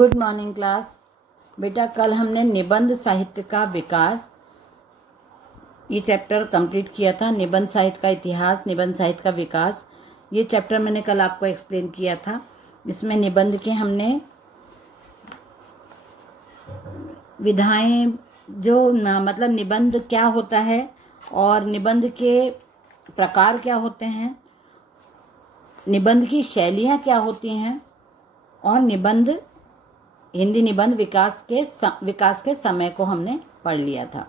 Good morning class. बेटा कल हमने निबंध साहित्य का विकास ये चैप्टर कंप्लीट किया था। निबंध साहित्य का इतिहास, निबंध साहित्य का विकास, ये चैप्टर मैंने कल आपको एक्सप्लेन किया था। इसमें निबंध के हमने विधाएं जो मतलब निबंध क्या होता है और निबंध के प्रकार क्या होते हैं, निबंध की शैलियाँ क्या होती हैं और निबंध हिंदी निबंध विकास के समय को हमने पढ़ लिया था।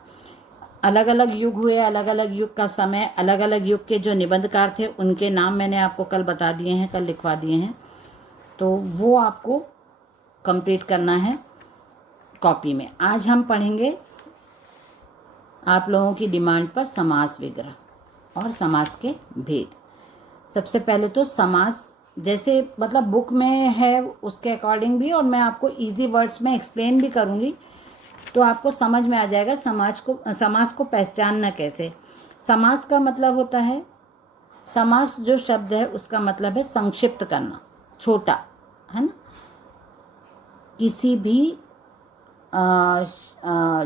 अलग अलग युग हुए, अलग अलग युग का समय, अलग अलग युग के जो निबंधकार थे उनके नाम मैंने आपको कल बता दिए हैं, कल लिखवा दिए हैं, तो वो आपको कंप्लीट करना है कॉपी में। आज हम पढ़ेंगे आप लोगों की डिमांड पर समास विग्रह और समास के भेद। सबसे पहले तो समास जैसे मतलब बुक में है उसके अकॉर्डिंग भी, और मैं आपको इजी वर्ड्स में एक्सप्लेन भी करूँगी तो आपको समझ में आ जाएगा समास को पहचानना कैसे। समास का मतलब होता है, समास जो शब्द है उसका मतलब है संक्षिप्त करना, छोटा, है ना। किसी भी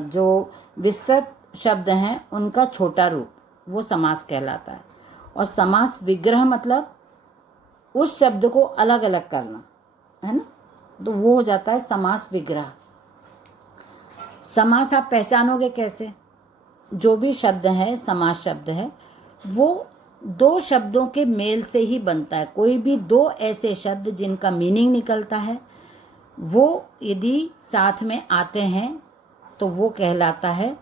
जो विस्तृत शब्द हैं उनका छोटा रूप वो समास कहलाता है। और समास विग्रह मतलब उस शब्द को अलग अलग करना, है ना, तो वो हो जाता है समास विग्रह। समास आप पहचानोगे कैसे? जो भी शब्द है, समास शब्द है, वो दो शब्दों के मेल से ही बनता है। कोई भी दो ऐसे शब्द जिनका मीनिंग निकलता है वो यदि साथ में आते हैं तो वो कहलाता है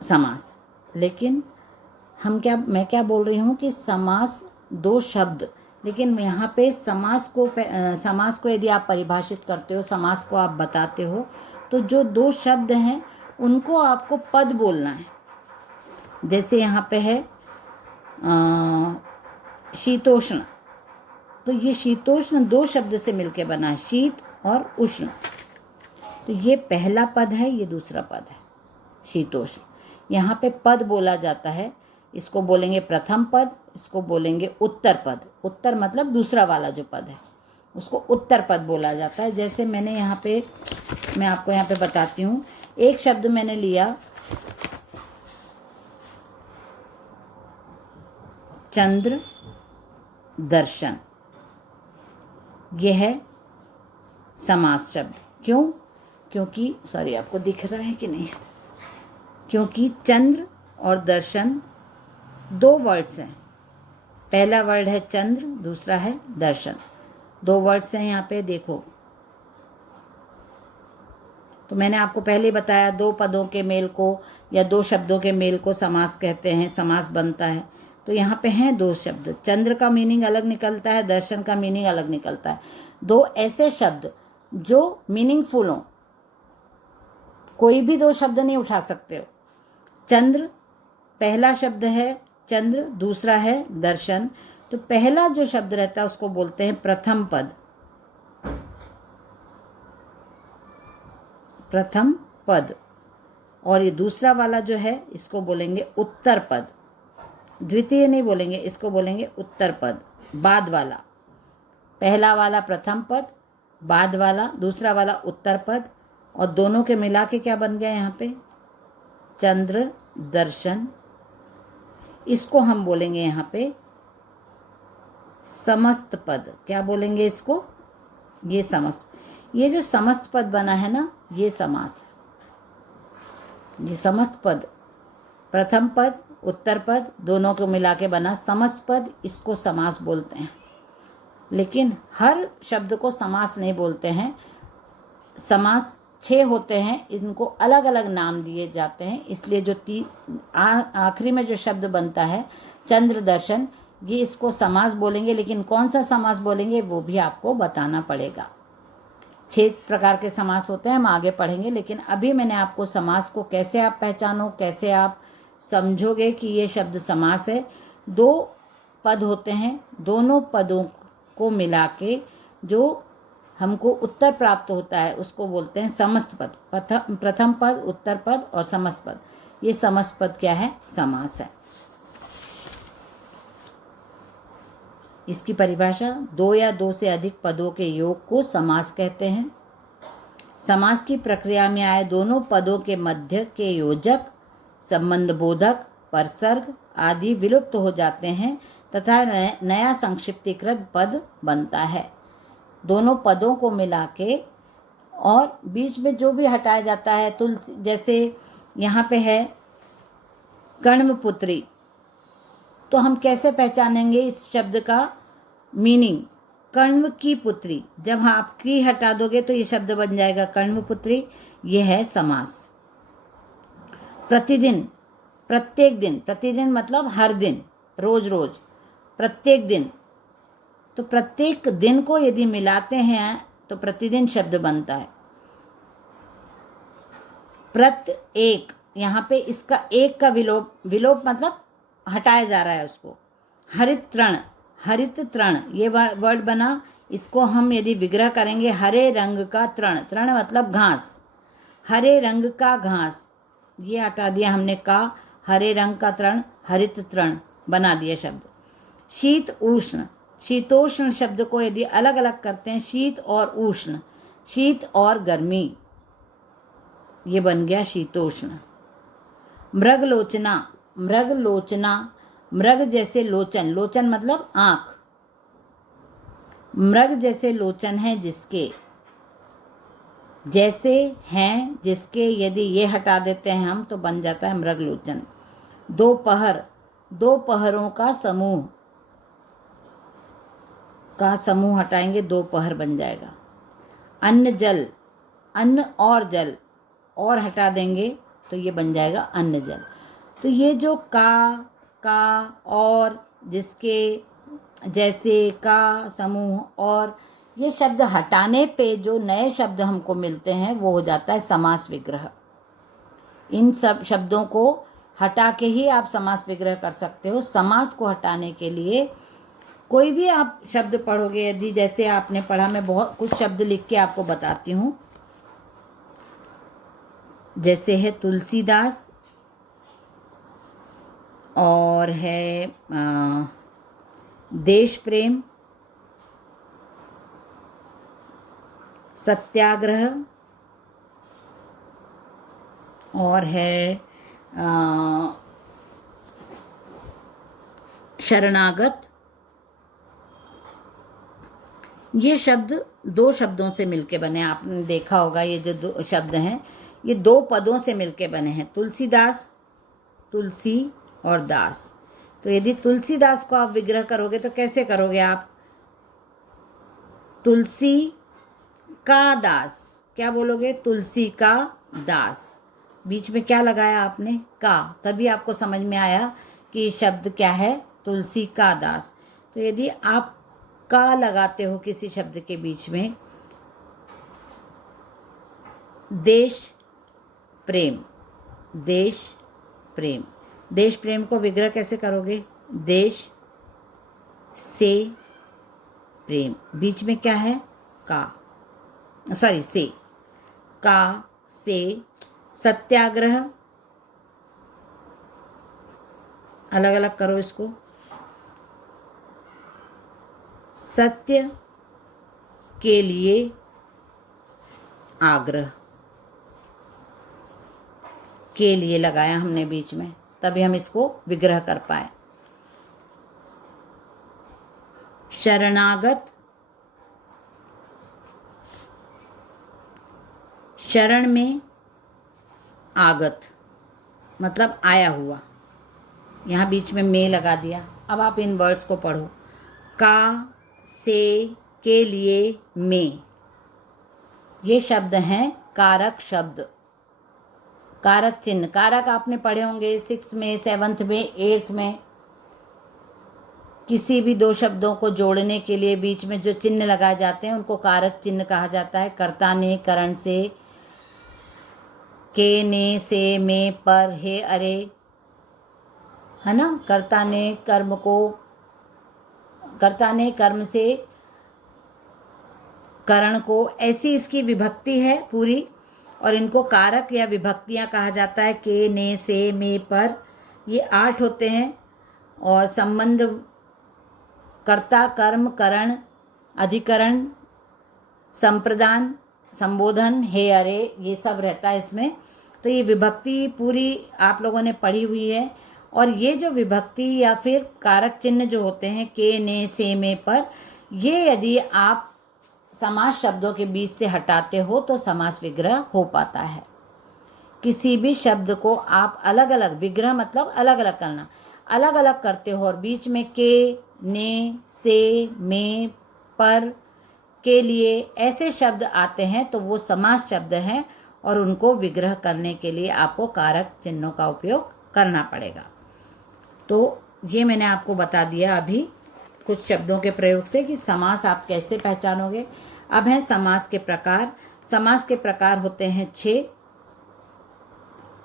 समास। लेकिन मैं क्या बोल रही हूँ कि समास दो शब्द, लेकिन यहाँ पे समास को यदि आप परिभाषित करते हो, समास को आप बताते हो, तो जो दो शब्द हैं उनको आपको पद बोलना है। जैसे यहाँ पे है शीतोष्ण, तो ये शीतोष्ण दो शब्द से मिलके बना है, शीत और उष्ण। तो ये पहला पद है, ये दूसरा पद है, शीतोष्ण। यहाँ पे पद बोला जाता है, इसको बोलेंगे प्रथम पद, इसको बोलेंगे उत्तर पद। उत्तर मतलब दूसरा वाला जो पद है उसको उत्तर पद बोला जाता है। जैसे मैं आपको यहाँ पे बताती हूँ। एक शब्द मैंने लिया चंद्र दर्शन, यह है समास शब्द। क्योंकि सॉरी, आपको दिख रहा है कि नहीं, क्योंकि चंद्र और दर्शन दो वर्ड्स हैं। पहला वर्ड है चंद्र, दूसरा है दर्शन, दो वर्ड्स हैं यहाँ पे देखो। तो मैंने आपको पहले ही बताया दो पदों के मेल को या दो शब्दों के मेल को समास कहते हैं, समास बनता है। तो यहाँ पे हैं दो शब्द, चंद्र का मीनिंग अलग निकलता है, दर्शन का मीनिंग अलग निकलता है। दो ऐसे शब्द जो मीनिंगफुल हों, कोई भी दो शब्द नहीं उठा सकते हो। चंद्र पहला शब्द है, चंद्र दूसरा है दर्शन, तो पहला जो शब्द रहता है उसको बोलते हैं प्रथम पद। प्रथम पद। और ये दूसरा वाला जो है इसको बोलेंगे उत्तर पद। द्वितीय नहीं बोलेंगे, इसको बोलेंगे उत्तर पद, बाद वाला। पहला वाला प्रथम पद, बाद वाला दूसरा वाला उत्तर पद, और दोनों के मिला के क्या बन गया यहाँ पे? चंद्र दर्शन। इसको हम बोलेंगे यहाँ पे समस्त पद। क्या बोलेंगे इसको? ये समस्त। ये जो समस्त पद बना है ना, ये समास है। ये समस्त पद, प्रथम पद उत्तर पद दोनों को मिला के बना समस्त पद, इसको समास बोलते हैं। लेकिन हर शब्द को समास नहीं बोलते हैं। समास 6 होते हैं, इनको अलग अलग नाम दिए जाते हैं। इसलिए जो आखिरी में जो शब्द बनता है चंद्र दर्शन, ये इसको समास बोलेंगे। लेकिन कौन सा समास बोलेंगे वो भी आपको बताना पड़ेगा। 6 प्रकार के समास होते हैं, हम आगे पढ़ेंगे। लेकिन अभी मैंने आपको समास को कैसे आप पहचानो, कैसे आप समझोगे कि ये शब्द समास है। दो पद होते हैं, दोनों पदों को मिला के जो हमको उत्तर प्राप्त होता है उसको बोलते हैं समस्त पद। प्रथम पद, उत्तर पद और समस्त पद, ये समस्त पद क्या है? समास है। इसकी परिभाषा, दो या दो से अधिक पदों के योग को समास कहते हैं। समास की प्रक्रिया में आए दोनों पदों के मध्य के योजक, संबंध बोधक, परसर्ग आदि विलुप्त हो जाते हैं तथा नया संक्षिप्तीकृत पद बनता है। दोनों पदों को मिला के और बीच में जो भी हटाया जाता है, तुलसी, जैसे यहाँ पे है कर्णपुत्री, तो हम कैसे पहचानेंगे इस शब्द का मीनिंग? कण्व की पुत्री, जब आप की हटा दोगे तो ये शब्द बन जाएगा कर्णपुत्री। ये है समास। प्रतिदिन, प्रत्येक दिन, प्रतिदिन मतलब हर दिन, रोज रोज, प्रत्येक दिन, तो प्रत्येक दिन को यदि मिलाते हैं तो प्रतिदिन शब्द बनता है। प्रत्येक, यहाँ पे इसका एक का विलोप, विलोप मतलब हटाया जा रहा है उसको। हरित तृण, हरित तृण ये वर्ड बना, इसको हम यदि विग्रह करेंगे, हरे रंग का तृण, तृण मतलब घास, हरे रंग का घास, ये हटा दिया हमने का, हरे रंग का तृण, हरित तृण बना दिया शब्द। शीत उष्ण, शीतोष्ण शब्द को यदि अलग अलग करते हैं, शीत और उष्ण, शीत और गर्मी, ये बन गया शीतोष्ण। मृगलोचना, मृगलोचना, मृग जैसे लोचन, लोचन मतलब आंख, मृग जैसे लोचन है जिसके, जैसे हैं जिसके, यदि ये हटा देते हैं हम तो बन जाता है मृगलोचन। दोपहर, दो पहरों का समूह, का समूह हटाएंगे, दोपहर बन जाएगा। अन्न जल, अन्न और जल और हटा देंगे तो ये बन जाएगा अन्न जल। तो ये जो का और, जिसके, जैसे, का समूह और, ये शब्द हटाने पे जो नए शब्द हमको मिलते हैं वो हो जाता है समास विग्रह। इन सब शब्दों को हटा के ही आप समास विग्रह कर सकते हो। समास को हटाने के लिए कोई भी आप शब्द पढ़ोगे, यदि जैसे आपने पढ़ा, मैं बहुत कुछ शब्द लिख के आपको बताती हूँ। जैसे है तुलसीदास, और है देश प्रेम, सत्याग्रह, और है शरणागत। ये शब्द दो शब्दों से मिलके बने, आपने देखा होगा ये जो दो शब्द हैं ये दो पदों से मिलके बने हैं, तुलसीदास, तुलसी और दास। तो यदि तुलसीदास को आप विग्रह करोगे तो कैसे करोगे आप? तुलसी का दास, क्या बोलोगे? तुलसी का दास। बीच में क्या लगाया आपने? का, तभी आपको समझ में आया कि शब्द क्या है, तुलसी का दास। तो यदि आप का लगाते हो किसी शब्द के बीच में, देश प्रेम, देश प्रेम, देश प्रेम को विग्रह कैसे करोगे? देश से प्रेम, बीच में क्या है? का, सॉरी से, का से। सत्याग्रह, अलग अलग करो इसको, सत्य के लिए आग्रह, के लिए लगाया हमने बीच में, तभी हम इसको विग्रह कर पाए। शरणागत, शरण में आगत मतलब आया हुआ, यहाँ बीच में में लगा दिया। अब आप इन वर्ड्स को पढ़ो, का से के लिए में, ये शब्द हैं कारक शब्द, कारक चिन्ह। कारक आपने पढ़े होंगे 6 में, 7th में, 8th में। किसी भी दो शब्दों को जोड़ने के लिए बीच में जो चिन्ह लगाए जाते हैं उनको कारक चिन्ह कहा जाता है। कर्ता ने, करण से, के, ने, से, में, पर, हे, अरे, है ना। कर्ता ने कर्म को, कर्ता ने कर्म से, करण को, ऐसी इसकी विभक्ति है पूरी। और इनको कारक या विभक्तियां कहा जाता है। के, ने, से, में, पर, ये 8 होते हैं। और संबंध कर्ता, कर्म, करण, अधिकरण, संप्रदान, संबोधन, हे, अरे, ये सब रहता है इसमें। तो ये विभक्ति पूरी आप लोगों ने पढ़ी हुई है। और ये जो विभक्ति या फिर कारक चिन्ह जो होते हैं के, ने, से, में पर, ये यदि आप समास शब्दों के बीच से हटाते हो तो समास विग्रह हो पाता है। किसी भी शब्द को आप अलग अलग, विग्रह मतलब अलग अलग करना, अलग अलग करते हो और बीच में के, ने, से, में, पर, के लिए ऐसे शब्द आते हैं तो वो समास शब्द हैं और उनको विग्रह करने के लिए आपको कारक चिन्हों का उपयोग करना पड़ेगा। तो ये मैंने आपको बता दिया अभी कुछ शब्दों के प्रयोग से कि समास आप कैसे पहचानोगे। अब हैं समास के प्रकार। समास के प्रकार होते हैं 6।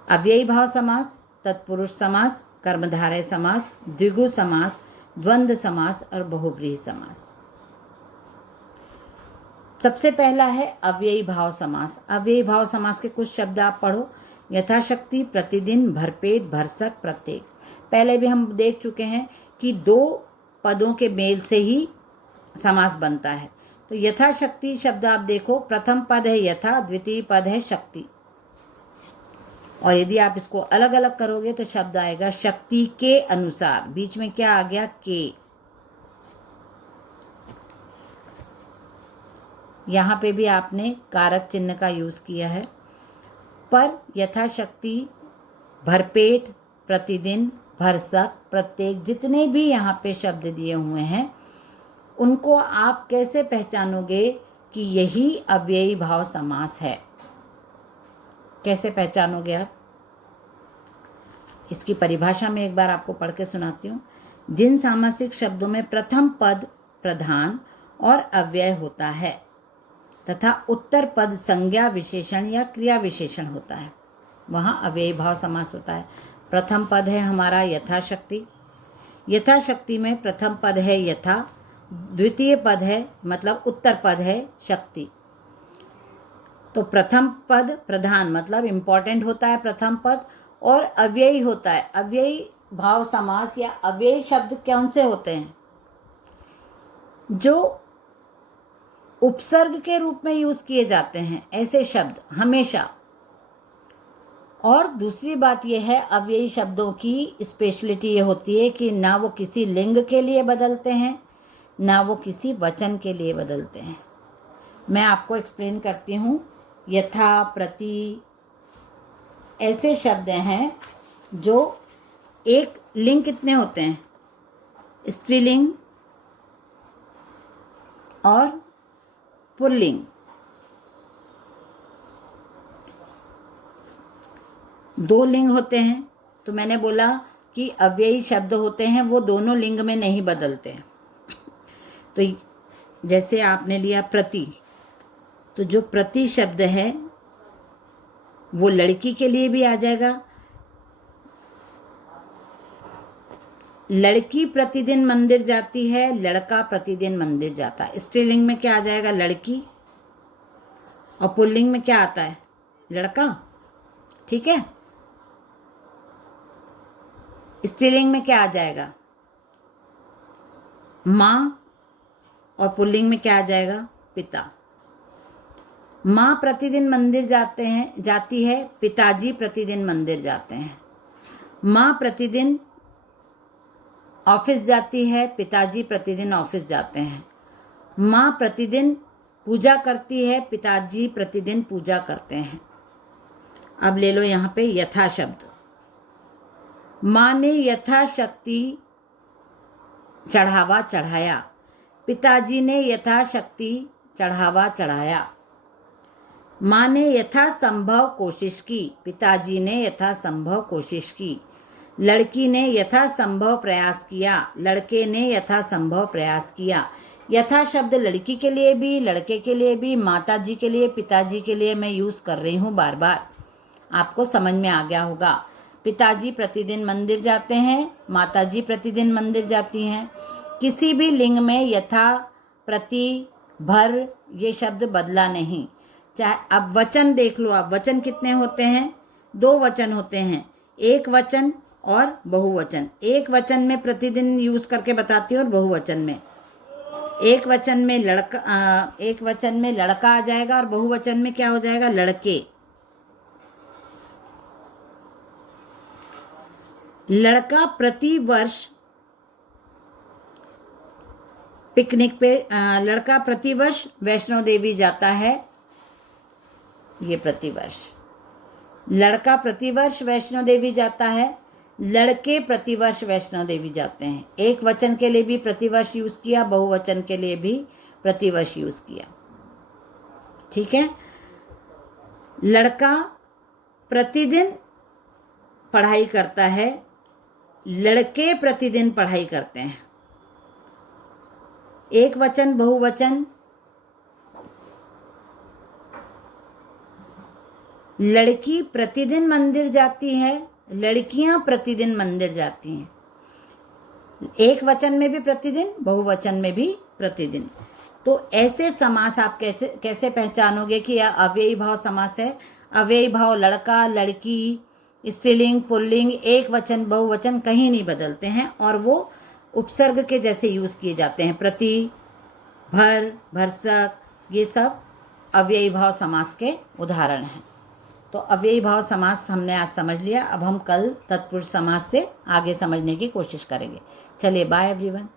अव्ययी भाव समास, तत्पुरुष समास, कर्मधारय समास, द्विगु समास, द्वंद्व समास और बहुब्रीहि समास। सबसे पहला है अव्ययी भाव समास। अव्ययी भाव समास के कुछ शब्द आप पढ़ो। यथाशक्ति, प्रतिदिन, भरपेट, भरसक, प्रत्येक। पहले भी हम देख चुके हैं कि 2 पदों के मेल से ही समास बनता है। तो यथाशक्ति शब्द आप देखो, प्रथम पद है यथा, द्वितीय पद है शक्ति। और यदि आप इसको अलग अलग करोगे तो शब्द आएगा शक्ति के अनुसार। बीच में क्या आ गया? के। यहाँ पे भी आपने कारक चिन्ह का यूज किया है। पर, यथाशक्ति, भरपेट, प्रतिदिन, भरसक, प्रत्येक, जितने भी यहाँ पे शब्द दिए हुए हैं उनको आप कैसे पहचानोगे कि यही अव्ययी भाव समास है? कैसे पहचानोगे आप? इसकी परिभाषा में एक बार आपको पढ़ के सुनाती हूँ। जिन सामासिक शब्दों में प्रथम पद प्रधान और अव्यय होता है तथा उत्तर पद संज्ञा विशेषण या क्रिया विशेषण होता है, वहाँ अव्ययी भाव समास होता है। प्रथम पद है हमारा यथाशक्ति। यथाशक्ति में प्रथम पद है यथा, द्वितीय पद है मतलब उत्तर पद है शक्ति। तो प्रथम पद प्रधान मतलब इंपॉर्टेंट होता है प्रथम पद, और अव्ययी होता है। अव्ययी भाव समास या अव्ययी शब्द कौन से होते हैं? जो उपसर्ग के रूप में यूज किए जाते हैं ऐसे शब्द हमेशा। और दूसरी बात यह है, अव्ययी शब्दों की स्पेशलिटी ये होती है कि ना वो किसी लिंग के लिए बदलते हैं ना वो किसी वचन के लिए बदलते हैं। मैं आपको एक्सप्लेन करती हूँ। यथा, प्रति, ऐसे शब्द हैं जो एक लिंग कितने होते हैं? स्त्रीलिंग और पुल्लिंग। दो लिंग होते हैं। तो मैंने बोला कि अव्ययी शब्द होते हैं वो दोनों लिंग में नहीं बदलते हैं। तो जैसे आपने लिया प्रति, तो जो प्रति शब्द है वो लड़की के लिए भी आ जाएगा। लड़की प्रतिदिन मंदिर जाती है, लड़का प्रतिदिन मंदिर जाता है। स्त्रीलिंग में क्या आ जाएगा? लड़की। और पुल्लिंग में क्या आता है? लड़का। ठीक है। स्त्रीलिंग में क्या आ जाएगा? माँ। और पुल्लिंग में क्या आ जाएगा? पिता। माँ प्रतिदिन मंदिर जाती है, पिताजी प्रतिदिन मंदिर जाते हैं। माँ प्रतिदिन ऑफिस जाती है, पिताजी प्रतिदिन ऑफिस जाते हैं। माँ प्रतिदिन पूजा करती है, पिताजी प्रतिदिन पूजा करते हैं। अब ले लो यहाँ पे यथा शब्द। माँ ने यथाशक्ति चढ़ावा चढ़ाया, पिताजी ने यथाशक्ति चढ़ावा चढ़ाया। माँ ने यथासंभव कोशिश की, पिताजी ने यथासंभव कोशिश की। लड़की ने यथासंभव प्रयास किया, लड़के ने यथासंभव प्रयास किया। यथा शब्द लड़की के लिए भी, लड़के के लिए भी, माताजी के लिए, पिताजी के लिए मैं यूज कर रही हूँ बार बार। आपको समझ में आ गया होगा। पिताजी प्रतिदिन मंदिर जाते हैं, माताजी प्रतिदिन मंदिर जाती हैं। किसी भी लिंग में यथा, प्रति, भर ये शब्द बदला नहीं। चाहे अब वचन देख लो। आप वचन कितने होते हैं? 2 वचन होते हैं, एक वचन और बहुवचन। एक वचन में प्रतिदिन यूज करके बताती हूँ और बहुवचन में। एक वचन में लड़का आ जाएगा और बहुवचन में क्या हो जाएगा, लड़के। लड़का प्रतिवर्ष पिकनिक पे, लड़का प्रतिवर्ष वैष्णो देवी जाता है। ये प्रतिवर्ष, लड़का प्रतिवर्ष वैष्णो देवी जाता है, लड़के प्रतिवर्ष वैष्णो देवी जाते हैं। एक वचन के लिए भी प्रतिवर्ष यूज किया, बहुवचन के लिए भी प्रतिवर्ष यूज किया। ठीक है। लड़का प्रतिदिन पढ़ाई करता है, लड़के प्रतिदिन पढ़ाई करते हैं। एक वचन बहुवचन, लड़की प्रतिदिन मंदिर जाती है, लड़कियां प्रतिदिन मंदिर जाती हैं। एक वचन में भी प्रतिदिन, बहुवचन में भी प्रतिदिन। तो ऐसे समास आप कैसे पहचानोगे कि यह अव्ययी भाव समास है। अव्ययी भाव लड़का, लड़की, स्त्रीलिंग, पुल्लिंग, एक वचन, बहुवचन कहीं नहीं बदलते हैं और वो उपसर्ग के जैसे यूज किए जाते हैं। प्रति, भर, भरसक, ये सब अव्ययी भाव समास के उदाहरण हैं। तो अव्ययी भाव समास हमने आज समझ लिया। अब हम कल तत्पुरुष समास से आगे समझने की कोशिश करेंगे। चलिए, बाय एवरीवन।